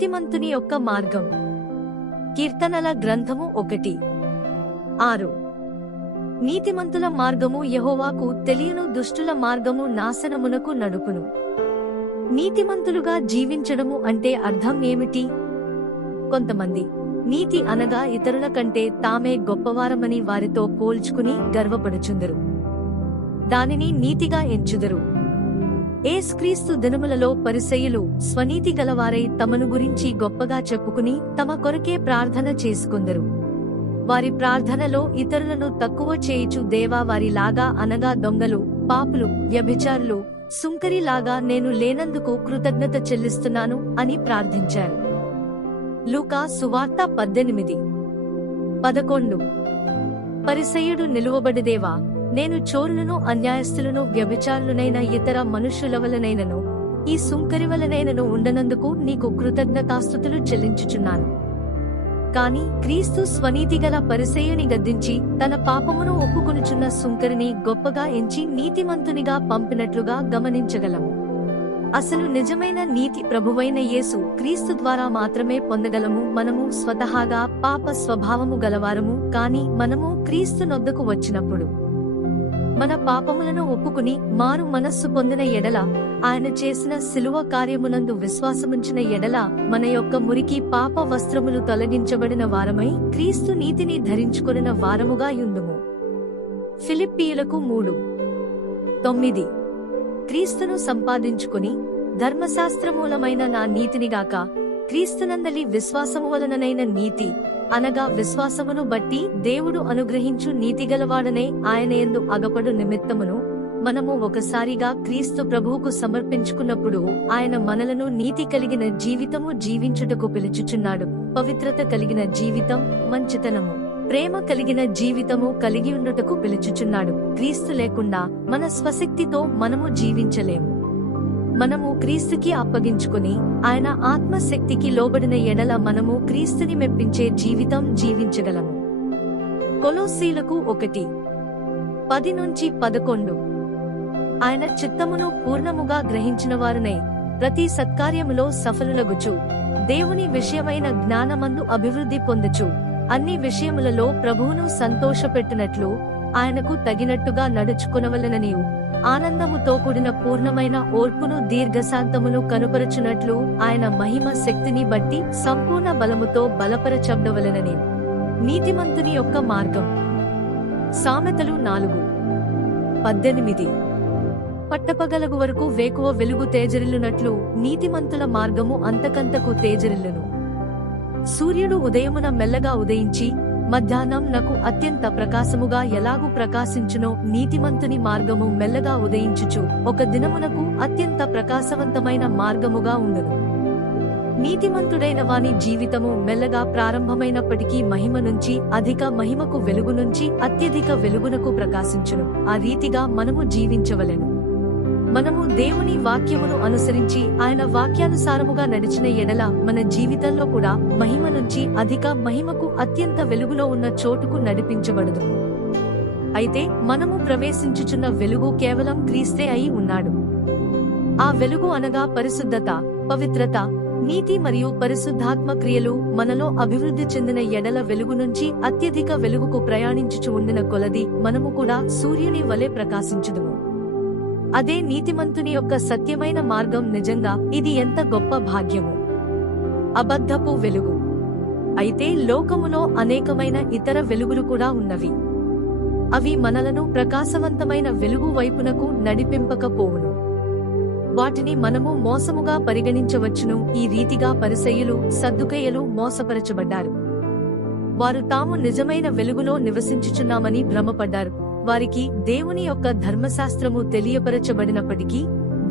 నీతిమంతుని యొక్క మార్గం. కీర్తనల గ్రంథము 1:6. నీతిమంతుల మార్గము యెహోవాకు తెలియను, దుష్టుల మార్గము నాశనమునకు నడుపును. నీతిమంతులుగా జీవించడము అంటే అర్థం ఏమిటి? కొంతమంది నీతి అనగా ఇతరుల కంటే తామే గొప్పవారమని వారితో పోల్చుకుని గర్వపడుచుందరు. దానిని నీతిగా ఎంచుదరు. యేసుక్రీస్తు దినములలో పరిసయ్యులు స్వనీతి గలవారై తమను గురించి గొప్పగా చెప్పుకుని తమ కొరకే ప్రార్థన చేసుకొందరు. వారి ప్రార్థనలో ఇతరులను తక్కువ చేయుచు, దేవా వారిలాగా అనగా దొంగలు, పాపులు, వ్యభిచారులు, సుంకరిలాగా నేను లేనందుకు కృతజ్ఞత చెల్లిస్తున్నాను అని ప్రార్థించారు. లూకా సువార్త 18:11. పరిసయ్యుడు నిలువబడి, దేవా నేను చోరులను, అన్యాయస్తులను, వ్యభిచారులనైన ఇతర మనుష్యులవలనైనను ఈ సుంకరి వలనైనను ఉండనందుకు నీకు కృతజ్ఞతాస్తుతులు చెల్లించుచున్నాను. కాని క్రీస్తు స్వనీతిగల పరిసయ్యుని గద్దించి తన పాపమును ఒప్పుకొనుచున్న సుంకరిని గొప్పగా ఎంచి నీతిమంతునిగా పంపినట్లుగా గమనించగలము. అసలు నిజమైన నీతి ప్రభువైన యేసు క్రీస్తు ద్వారా మాత్రమే పొందగలము. మనము స్వతహాగా పాప స్వభావము గలవారము. కాని మనము క్రీస్తు నొద్దకు వచ్చినప్పుడు మన పాపములను ఒప్పుకుని మారు మనస్సు పొందిన ఎడల, ఆయన చేసిన శిలువ కార్యమునందు విశ్వాసముంచిన ఎడల మన యొక్క మురికి పాప వస్త్రములు తొలగించబడిన వారమై క్రీస్తు నీతిని ధరించుకొనిన వారముగా యుందుము. ఫిలిప్పీయులకు 3:9. క్రీస్తును సంపాదించుకుని ధర్మశాస్త్రమూలమైన నా నీతినిగాక క్రీస్తునందలి విశ్వాసము వలననైన నీతి అనగా విశ్వాసమును బట్టి దేవుడు అనుగ్రహించు నీతిగలవాడనే ఆయనయందు అగపడు నిమిత్తమును మనము ఒకసారిగా క్రీస్తు ప్రభువుకు సమర్పించుకున్నప్పుడు ఆయన మనలను నీతి కలిగిన జీవితము జీవించుటకు పిలుచుచున్నాడు. పవిత్రత కలిగిన జీవితం, మంచితనము, ప్రేమ కలిగిన జీవితము కలిగి ఉండుటకు పిలుచుచున్నాడు. క్రీస్తు లేకుండా మన స్వశక్తితో మనము జీవించలేము. మనము క్రీస్తుకి అప్పగించుకుని ఆయన ఆత్మశక్తికి లోబడిన ఎడల మనము క్రీస్తుని మెప్పించే జీవితం జీవించగలము. కొలోస్సీలకు 1:10-11. ఆయన చిత్తమును పూర్ణముగా గ్రహించిన వారునై ప్రతి సత్కార్యములో సఫలులగుచు, దేవుని విషయమైన జ్ఞానమందు అభివృద్ధి పొందుచు, అన్ని విషయములలో ప్రభువును సంతోషపెట్టునట్లు ఆయనకు తగినట్టుగా నడుచుకొనవలెననియు, ఆనందముతో కూడిన పూర్ణమైన ఓర్పును దీర్ఘశాంతమును కనుపరచునట్లు ఆయన మహిమ శక్తిని బట్టి సంపూర్ణ బలముతో బలపరచబడవలెనని. నీతిమంతుని యొక్క మార్గం. సామెతలు 4:18. పట్టపగలగు వరకు వేకువ వెలుగు తేజరిల్లునట్లు నీతిమంతుల మార్గము అంతకంతకు తేజరిల్లును. సూర్యుడు ఉదయమున మెల్లగా ఉదయించి మధ్యాహ్నం నాకు అత్యంత ప్రకాశముగా ఎలాగు ప్రకాశించునో, నీతిమంతుని మార్గము మెల్లగా ఉదయించుచు ఒక దినమునకు అత్యంత ప్రకాశవంతమైన మార్గముగా ఉండును. నీతిమంతుడైన వాని జీవితము మెల్లగా ప్రారంభమైనప్పటికీ మహిమ నుంచి అధిక మహిమకు, వెలుగు నుంచి అత్యధిక వెలుగునకు ప్రకాశించును. ఆ రీతిగా మనము జీవించవలెను. మనము దేవుని వాక్యమును అనుసరించి ఆయన వాక్యానుసారముగా నడిచిన ఎడల మన జీవితంలో కూడా మహిమ నుంచి అధిక మహిమకు, అత్యంత వెలుగులో ఉన్న చోటుకు నడిపించబడదు. అయితే మనము ప్రవేశించుచున్న వెలుగు కేవలం క్రీస్తే అయి ఉన్నాడు. ఆ వెలుగు అనగా పరిశుద్ధత, పవిత్రత, నీతి మరియు పరిశుద్ధాత్మ క్రియలు మనలో అభివృద్ధి చెందిన ఎడల వెలుగు నుంచి అత్యధిక వెలుగుకు ప్రయాణించుచు ఉండిన కొలది మనము కూడా సూర్యుని వలె ప్రకాశించుదుము. అదే నీతిమంతుని యొక్క సత్యమైన మార్గం. నిజంగా ఇది ఎంత గొప్ప భాగ్యము! అబద్ధపు వెలుగు. అయితే లోకములో అనేకమైన ఇతర వెలుగులు కూడా ఉన్నవి. అవి మనలను ప్రకాశవంతమైన వెలుగు వైపునకు నడిపింపకపోవును. వాటిని మనము మోసముగా పరిగణించవచ్చును. ఈ రీతిగా పరిసయ్యులు, సద్దుకయ్యులు మోసపరచబడ్డారు. వారు తాము నిజమైన వెలుగులో నివసించుచున్నామని భ్రమపడ్డారు. వారికి దేవుని యొక్క ధర్మశాస్త్రము తెలియపరచబడినప్పటికీ,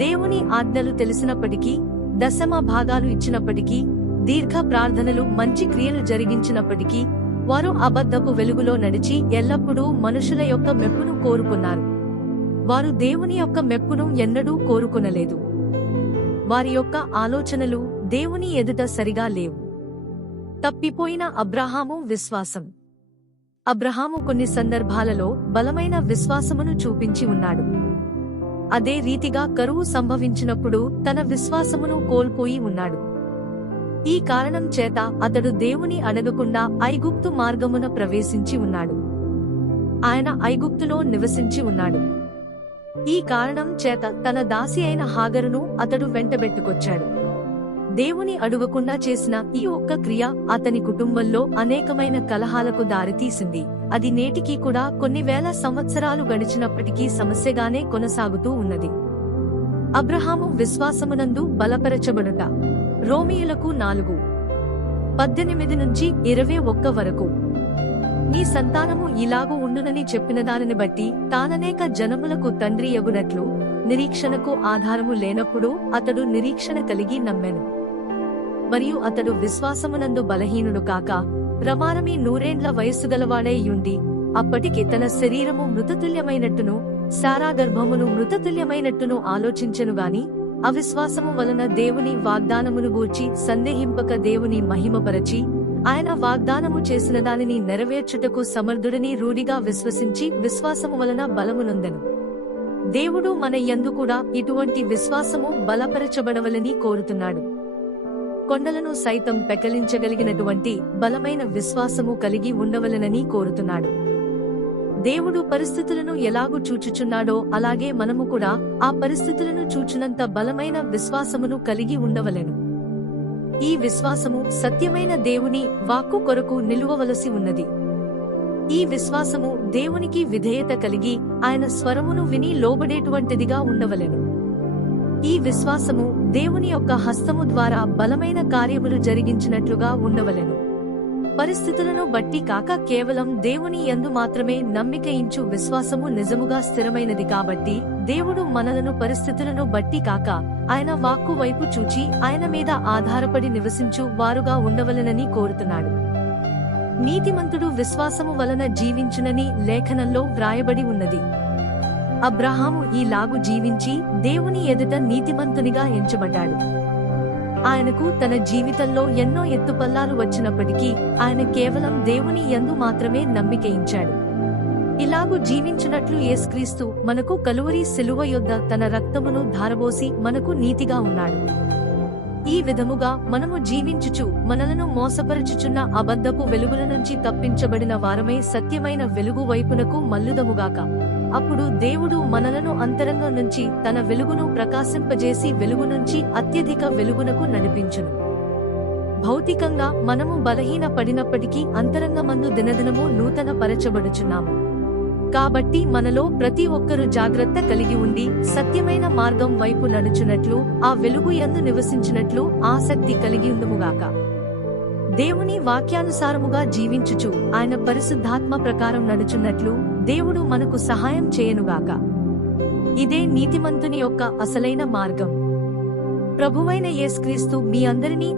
దేవుని ఆజ్ఞలు తెలిసినప్పటికీ, దశమ భాగాలు ఇచ్చినప్పటికీ, దీర్ఘ ప్రార్థనలు, మంచి క్రియలు జరిగించినప్పటికీ వారు అబద్ధపు వెలుగులో నడిచి ఎల్లప్పుడూ మనుషుల యొక్క మెప్పును కోరుకున్నారు. వారు దేవుని యొక్క మెప్పును ఎన్నడూ కోరుకొనలేదు. వారి యొక్క ఆలోచనలు దేవుని ఎదుట సరిగా లేవు. తప్పిపోయిన అబ్రహాము విశ్వాసం. అబ్రహాము కొన్ని సందర్భాలలో బలమైన విశ్వాసమును చూపించి ఉన్నాడు. అదే రీతిగా కరువు సంభవించినప్పుడు తన విశ్వాసమును కోల్పోయి ఉన్నాడు. ఈ కారణం చేత అతడు దేవుని అడగకుండా ఐగుప్తు మార్గమున ప్రవేశించి ఉన్నాడు. ఆయన ఐగుప్తులో నివసించి ఉన్నాడు. ఈ కారణం చేత తన దాసి అయిన హాగరును అతడు వెంటబెట్టుకొచ్చాడు. దేవుని అడుగకుండా చేసిన ఈ ఒక్క క్రియ అతని కుటుంబంలో అనేకమైన కలహాలకు దారితీసింది. అది నేటికి కూడా కొన్ని వేల సంవత్సరాలు గడిచినప్పటికీ సమస్యగానే కొనసాగుతూ ఉన్నది. అబ్రహాము విశ్వాసమునందు బలపరచబడుట. రోమీయులకు 4:18-21 వరకు. నీ సంతానము ఇలాగు ఉండునని చెప్పిన దానిని బట్టి తాననేక జనములకు తండ్రి యగునట్లు నిరీక్షణకు ఆధారము లేనప్పుడు అతడు నిరీక్షణ కలిగి నమ్మెను. మరియు అతడు విశ్వాసమునందు బలహీనుడు కాక ప్రమాణమీ 100 ఏండ్ల వయస్సుగలవాడై యుండి అప్పటికి తన శరీరము మృతతుల్యమైనట్టును శారా గర్భమును మృతతుల్యమైనట్టును ఆలోచించెనుగాని అవిశ్వాసము వలన దేవుని వాగ్దానమును గూర్చి సందేహింపక దేవుని మహిమపరచి ఆయన వాగ్దానము చేసిన దానిని నెరవేర్చుటకు సమర్థుడని రూఢిగా విశ్వసించి విశ్వాసము వలన బలమునొందెను. దేవుడు మన యందు కూడా ఇటువంటి విశ్వాసము బలపరచబడవలని కోరుతున్నాడు. కొండలను సైతం పెకలించగలిగినటువంటి బలమైన విశ్వాసము కలిగి ఉండవలనని కోరుతున్నాడు. దేవుడు పరిస్థితులను ఎలాగు చూచుచున్నాడో అలాగే మనము కూడా ఆ పరిస్థితులను చూచునంత బలమైన విశ్వాసమును కలిగి ఉండవలెను. ఈ విశ్వాసము సత్యమైన దేవుని వాక్కు కొరకు నిలువవలసి ఉన్నది. ఈ విశ్వాసము దేవునికి విధేయత కలిగి ఆయన స్వరమును విని లోబడేటువంటిదిగా ఉండవలెను. ఈ విశ్వాసము దేవుని యొక్క హస్తము ద్వారా బలమైన కార్యములు జరిగించినట్లుగా ఉండవలెను. పరిస్థితులను బట్టి కాక కేవలం దేవుని యందు మాత్రమే నమ్మికయించు విశ్వాసము నిజముగా స్థిరమైనది. కాబట్టి దేవుడు మనలను పరిస్థితులను బట్టి కాక ఆయన వాక్కు వైపు చూచి ఆయన మీద ఆధారపడి నివసించు వారుగా ఉండవలెనని కోరుతున్నాడు. నీతిమంతుడు విశ్వాసము వలన జీవించునని లేఖనంలో వ్రాయబడి ఉన్నది. అబ్రహాము ఈలాగు జీవించి దేవుని ఎదుట నీతిమంతునిగా ఎంచబడ్డాడు. ఆయనకు తన జీవితంలో ఎన్నో ఎత్తుపల్లాలు వచ్చినప్పటికీ ఆయన కేవలం దేవుని యందు మాత్రమే నమ్మికయించాడు. ఇలాగు జీవించినట్లు యేసుక్రీస్తు మనకు కలువరి శిలువ యొద్ద తన రక్తమును ధారబోసి మనకు నీతిగా ఉన్నాడు. ఈ విధముగా మనము జీవించుచు మనలను మోసపరచుచున్న అబద్ధపు వెలుగుల నుంచి తప్పించబడిన వారమై సత్యమైన వెలుగు వైపునకు మల్లుదముగాక. అప్పుడు దేవుడు మనలను అంతరంగం నుంచి తన వెలుగును ప్రకాశింపజేసి వెలుగు నుంచి అత్యధిక వెలుగునకు నడిపించును. భౌతికంగా మనము బలహీన పడినప్పటికీ అంతరంగమందు దినదినము నూతన పరచబడుచున్నాము. కాబట్టి మనలో ప్రతి ఒక్కరూ జాగ్రత్త కలిగి ఉండి సత్యమైన మార్గం వైపు నడుచునట్లు ఆ వెలుగు యందు నివసించినట్లు ఆసక్తి కలిగి ఉందుముగాక. దేవుని వాక్యానుసారముగా జీవించుచు ఆయన పరిశుద్ధాత్మ ప్రకారం నడుచున్నట్లు దేవుడు మనకు సహాయం చేయనుగాక. ఇదే నీతిమంతుని యొక్క అసలైన మార్గం. ప్రభువైన యేసుక్రీస్తు మీ అందరినీ